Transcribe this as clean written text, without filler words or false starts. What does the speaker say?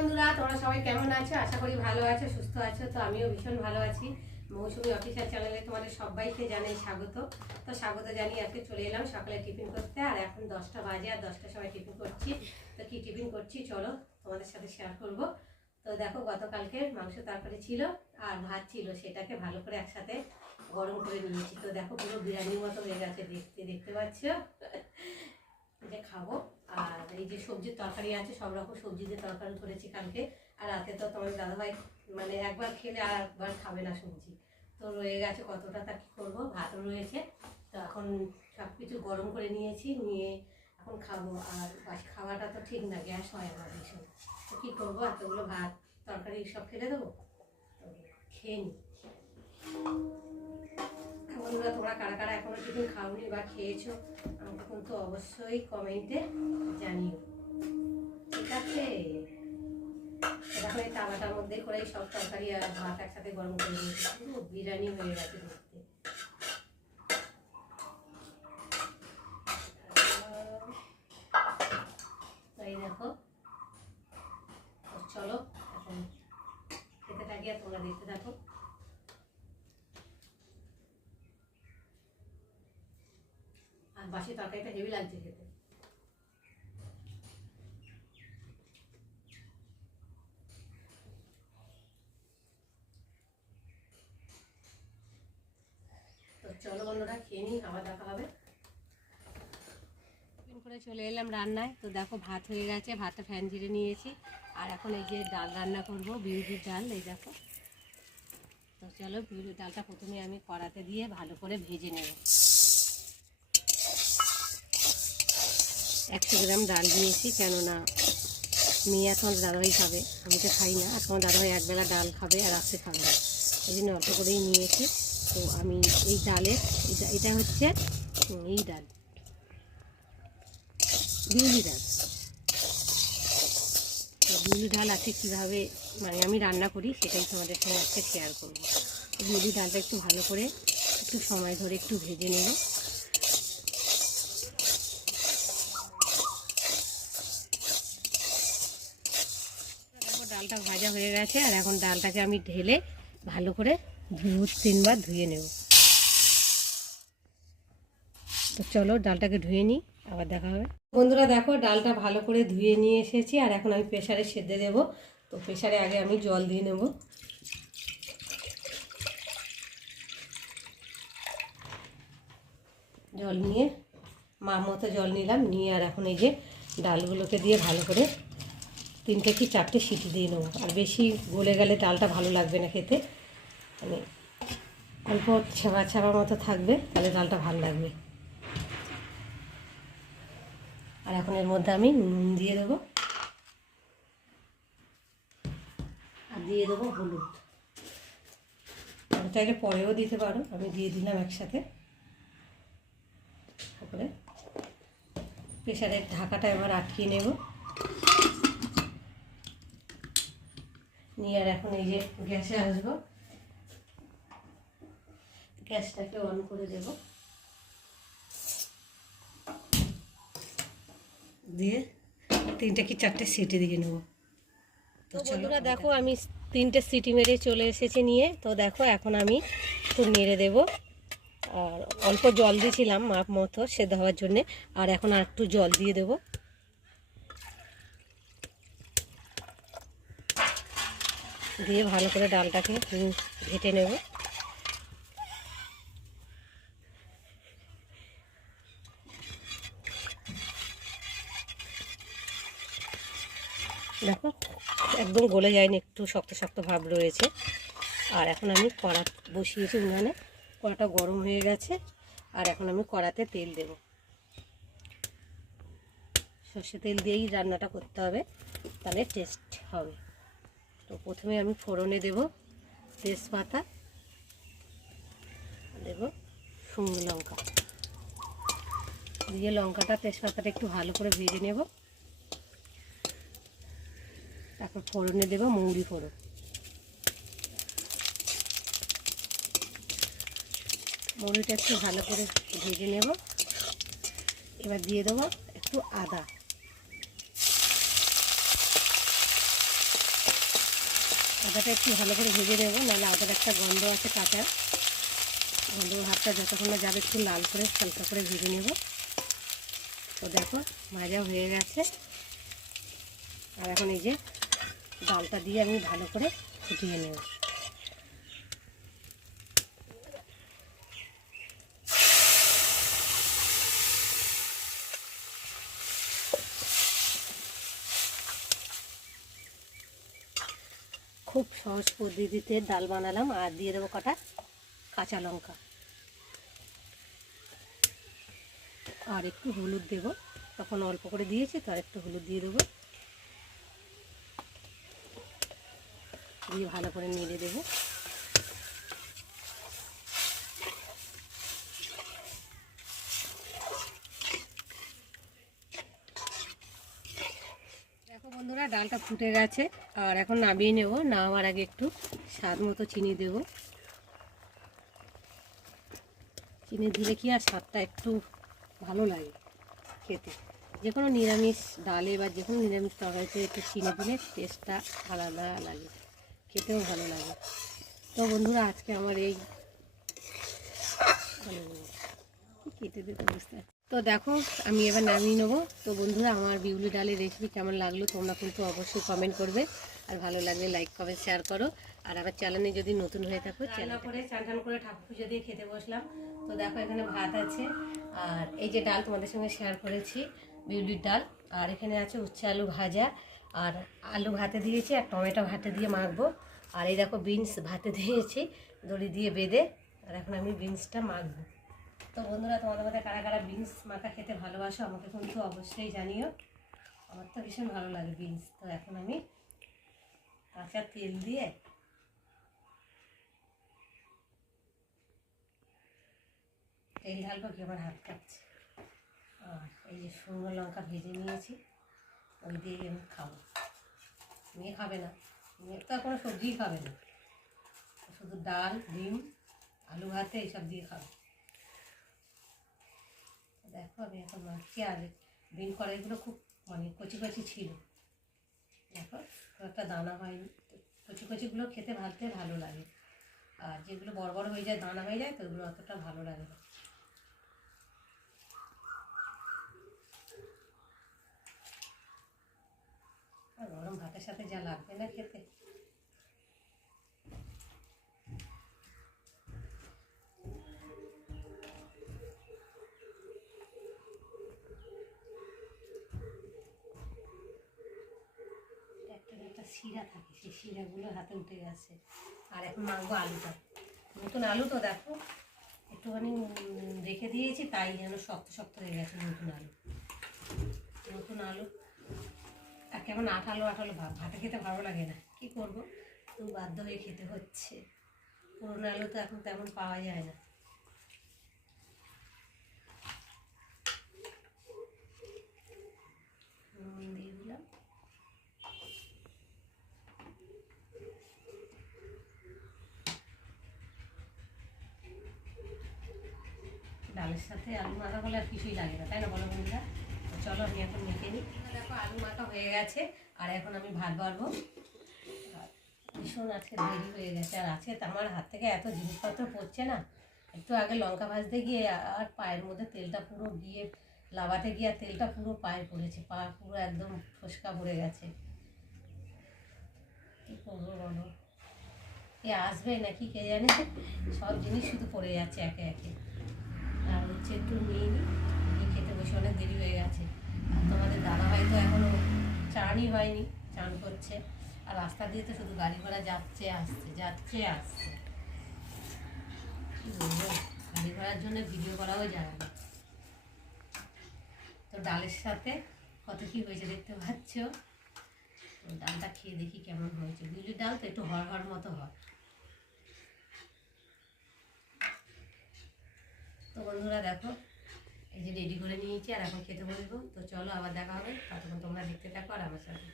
বন্ধুরা, তোমরা সবাই কেমন আছো? আশা করি ভালো আছো, সুস্থ আছো। তো আমিও ভীষণ ভালো আছি। মৌসুমী অফিসিয়াল চ্যানেলে তোমাদের সবাইকে জানাই স্বাগত। তো স্বাগত জানিয়ে আজকে চলে এলাম সকালে টিফিন করতে। আর এখন 10টা বাজে, আর 10টার সময় টিফিন করছি। তো কি টিফিন করছি চলো তোমাদের সাথে শেয়ার করব। তো দেখো, গতকালকে মাংস তরকারি ছিল আর ভাত ছিল, সেটাকে ভালো করে একসাথে গরম করে নিয়েছি। তো দেখো, পুরো বিরিয়ানির মতো হয়ে গেছে দেখতে পাচ্ছ যে খাবো। আর এই যে সবজির তরকারি আছে, সব রকম সবজি দিয়ে তরকারি করেছি কালকে। আর রাতে তো তোমার দাদাভাই মানে একবার খেলে আর একবার খাবে না সবজি, তো রয়ে গেছে কতটা, তা কী করবো, ভাতও রয়েছে। তো এখন সব কিছু গরম করে নিয়েছি, নিয়ে এখন খাবো। আর বাসি খাওয়াটা তো ঠিক না, গ্যাস হয় আমার ভীষণ। তো কী করবো, এতগুলো ভাত তরকারি সব ফেলে দেবো, তো খেয়ে নিই। বন্ধুরা, তোমরা কারা কারা এখনো টিফিন খাওনি বা খেয়েছো আমাকে কিন্তু অবশ্যই কমেন্টে জানিও, ঠিক আছে? দেখো, এই তাওয়াটার মধ্যে করে সব তরকারি আর ভাত একসাথে গরম করে নিয়েছি, পুরো বিরিয়ানি হয়ে গেছে দেখতে। এই দেখো, চলো এখন খেতে থাকি আর তোমরা দেখতে থাকো। আর বাসি তরকারিটা হেভি লাগছে খেতে। তো চলো বন্ধুরা, খেয়ে নিই, আবার দেখা হবে। করে চলে এলাম রান্নায়। তো দেখো, ভাত হয়ে গেছে, ভাতটা ফ্যান ঝিরে নিয়েছি। আর এখন এই যে ডাল রান্না করব, বিউলির ডাল, এই দেখো। তো চলো, বিউলির ডালটা প্রথমে আমি কড়াতে দিয়ে ভালো করে ভেজে নেব। 100 গ্রাম ডাল দিয়েছি, কেননা মেয়ে তোমার দাদাভাই খাবে, আমি তো খাই না। আর তোমার দাদাভাই একবেলা ডাল খাবে আর রাত্রে খাবে না, এই জন্য অল্প করেই নিয়েছি। তো আমি এই ডালের এটা হচ্ছে এই ডাল, বিউলি ডাল। তো বিউলি ডাল আছে কীভাবে মানে আমি রান্না করি, সেটাই তোমাদের সঙ্গে আজকে শেয়ার করবো। বিউলি ডালটা একটু ভালো করে একটু সময় ধরে একটু ভেজে নেব। দেখো, ডালটা ভাজা হয়ে গেছে। আর এখন ডালটাকে আমি ঢেলে ভালো করে 2-3 বার ধুয়ে নেব। তো চলো ডালটাকে ধুয়ে নিই, আবার দেখা হবে। বন্ধুরা দেখো, ডালটা ভালো করে ধুয়ে নিয়ে এসেছি। আর এখন আমি প্রেসারে সেদ্ধে দেব। তো প্রেসারে আগে আমি জল দিয়ে নেব। জল নিয়ে মাপ মতো জল নিলাম, নিয়ে আর এখন এই যে ডালগুলোকে দিয়ে ভালো করে 3টে কি 4টে সিটি দিয়ে নেবো। আর বেশি গলে গেলে ডালটা ভালো লাগবে না খেতে, মানে অল্প ছেবা ছেবা মতো থাকবে, তাহলে ডালটা ভালো লাগবে। আর এখন এর মধ্যে আমি নুন দিয়ে দেবো, আর দিয়ে দেবো হলুদ। চাইলে পরেও দিতে পারো, আমি দিয়ে দিলাম একসাথে। তারপরে প্রেসারের ঢাকাটা এবার আটকিয়ে নেব, নিয়ে আর এখন এই যে গ্যাসে আসবো, গ্যাসটাকে অন করে দেব, দিয়ে 3টে কি 4টে সিটি দিয়ে নেব। তো বন্ধুরা দেখো, আমি 3টে সিটি মেরে চলে এসেছি নিয়ে। তো দেখো, এখন আমি একটু নেড়ে দেব। আর অল্প জল দিয়েছিলাম মাপ মতো সেদ্ধ হওয়ার জন্যে, আর এখন আর একটু জল দিয়ে দেব। দিয়ে ভালো করে ডালটাকে ঘেটে নেব। দেখো, একদম গলে যায়নি, একটু শক্ত শক্ত ভাব রয়েছে। আর এখন আমি কড়া বসিয়েছি উনানে, কড়াটা গরম হয়ে গেছে। আর এখন আমি কড়াতে তেল দেব। সর্ষে তেল দিয়েই রান্নাটা করতে হবে, তাহলে টেস্ট হবে। তো প্রথমে আমি ফোড়নে দেব তেজপাতা, দেব শুকনো লঙ্কা, দিয়ে লঙ্কাটা তেজপাতাটা একটু ভালো করে ভেজে নেব। তারপর ফোড়নে দেব মৌরি ফোড়ন, মৌরিটা একটু ভালো করে ভেজে নেব। এবার দিয়ে দেবো একটু আদা, আদাটা একটু ভালো করে ভেজে নেবো, নাহলে আদার একটা গন্ধ আছে কাঁচা গন্ধ। ভাতটা যতক্ষণ না যাবে একটু লাল করে হালকা করে ভেজে নেব। তো দেখো ভাজা হয়ে গেছে। আর এখন এই যে ডালটা দিয়ে আমি ভালো করে ফুটিয়ে নেব। খুব সহজ পদ্ধতিতে ডাল বানালাম। আর দিয়ে দেবো কটা কাঁচা লঙ্কা, আর একটু হলুদ দেব। তখন অল্প করে দিয়েছি, তো আর একটু হলুদ দিয়ে দেবো, দিয়ে ভালো করে নেড়ে দেবো। দেখো বন্ধুরা, ডালটা ফুটে গেছে। আর এখন নামিয়ে নেব। নামার আগে একটু স্বাদ মতো চিনি দেব। চিনি দিলে কি আর স্বাদটা একটু ভালো লাগে খেতে। যে কোনো নিরামিষ ডালে বা যে কোনো নিরামিষ তরকারিতে একটু চিনি দিলে টেস্টটা আলাদা লাগে, খেতেও ভালো লাগে। তো বন্ধুরা, আজকে আমার এই কেটে দিতে বুঝতে। তো দেখো আমি এবার নামিয়ে নেবো। তো বন্ধুরা, আমার বিউলি ডালের রেসিপি কেমন লাগলো তোমরা কিন্তু অবশ্যই কমেন্ট করবে। আর ভালো লাগলে লাইক কমেন্ট শেয়ার করো। আর আমার চ্যানেলে যদি নতুন হয়ে থাকো, রান্না করে চান টান করে ঠাকুর পুজো দিয়ে খেতে বসলাম। তো দেখো এখানে ভাত আছে, আর এই যে ডাল তোমাদের সঙ্গে শেয়ার করেছি বিউলির ডাল। আর এখানে আছে উচ্ছে আলু ভাজা, আর আলু ভাতে দিয়েছি, আর টমেটো ভাতে দিয়ে মাখবো। আর এই দেখো বিনস ভাতে দিয়েছি দড়ি দিয়ে বেঁধে। আর এখন আমি বিনসটা মাখবো। তো বন্ধুরা, তোমাদের মধ্যে কারা কারা বিনস মাখা খেতে ভালোবাসো আমাকে কিন্তু অবশ্যই জানিও। আমার তো ভীষণ ভালো লাগে বিনস। তো এখন আমি কাঁচা তেল দিয়ে তেল ঢালবো, কি আমার হাত কাটছে। আর এই যে শুকনো লঙ্কা ভেজে নিয়েছি, ওই দিয়েই আমি খাবো। মেয়ে খাবে না, মেয়ে তো আর কোনো সবজিই খাবে না, শুধু ডাল ডিম আলু ভাতে এইসব দিয়ে খাবে। দেখো আমি এখন মাখছি। আর বিন কড়াইগুলো খুব মানে কচি কচি ছিল, দেখো খুব একটা দানা হয়নি। কচি কচিগুলো খেতে ভালতে ভালো লাগে, আর যেগুলো বড় বড় হয়ে যায় দানা হয়ে যায় তো ওগুলো অতটা ভালো লাগে না। আর গরম ভাতের সাথে যা লাগবে না খেতে। একটা শিরা থাকে, সেই শিরাগুলো হাতে উঠে গেছে। আর এখন মাখবো আলুটা। নতুন আলু তো দেখো একটুখানি রেখে দিয়েছি, তাই যেন শক্ত শক্ত হয়ে গেছে। নতুন আলু আর কেমন আঠালো আঠালো ভাব, ভাতে খেতে ভালো লাগে না, কি করব, তো বাধ্য হয়ে খেতে হচ্ছে। পুরোনো আলু তো এখন তেমন পাওয়া যায় না। দিয়ে দিলাম। ডালের সাথে আলু মাখা বলে আর কিছুই লাগে না, তাই না বলো বন্ধুরা? চলো আমি এখন মেখে নিই। দেখো আলু মাখা হয়ে গেছে, আর এখন আমি ভাত বাড়বো। ভীষণ আজকে দেরি হয়ে গেছে, আর আজকে আমার হাত থেকে এত জিনিসপত্র পড়ছে না। একটু আগে লঙ্কা ভাজতে গিয়ে আর পায়ের মধ্যে তেলটা পুরো গিয়ে লাভাতে গিয়ে আর তেলটা পুরো পায়ে পড়েছে, পা পুরো একদম ফসকা পড়ে গেছে। কী করবো বলো, এ আসবে নাকি কে জানে, সব জিনিস শুধু পড়ে যাচ্ছে একে একে। আর হচ্ছে একটু নিয়ে নিই, খেতে বসে অনেক দেরি হয়ে গেছে। আর তোমাদের দাদা ভাই তো এখনও চানই হয়নি, চান করছে। আর রাস্তা দিয়ে তো শুধু গাড়ি ঘোড়া যাচ্ছে আসছে যাচ্ছে আসছে, কী বলবো, গাড়ি ঘোড়ার জন্য ভিডিও করাও যায় না। তো ডালের সাথে কত কী হয়েছে দেখতে পাচ্ছ। তো ডালটা খেয়ে দেখি কেমন হয়েছে। বিউলির ডাল তো একটু হড়হড় মতো হয়। তো বন্ধুরা দেখো এই যে রেডি করে নিয়েছি, আর এখন খেতে বসবো। তো চলো আবার দেখা হবে, ততক্ষণ তোমরা দেখতে থাকো আর আমার সাথে।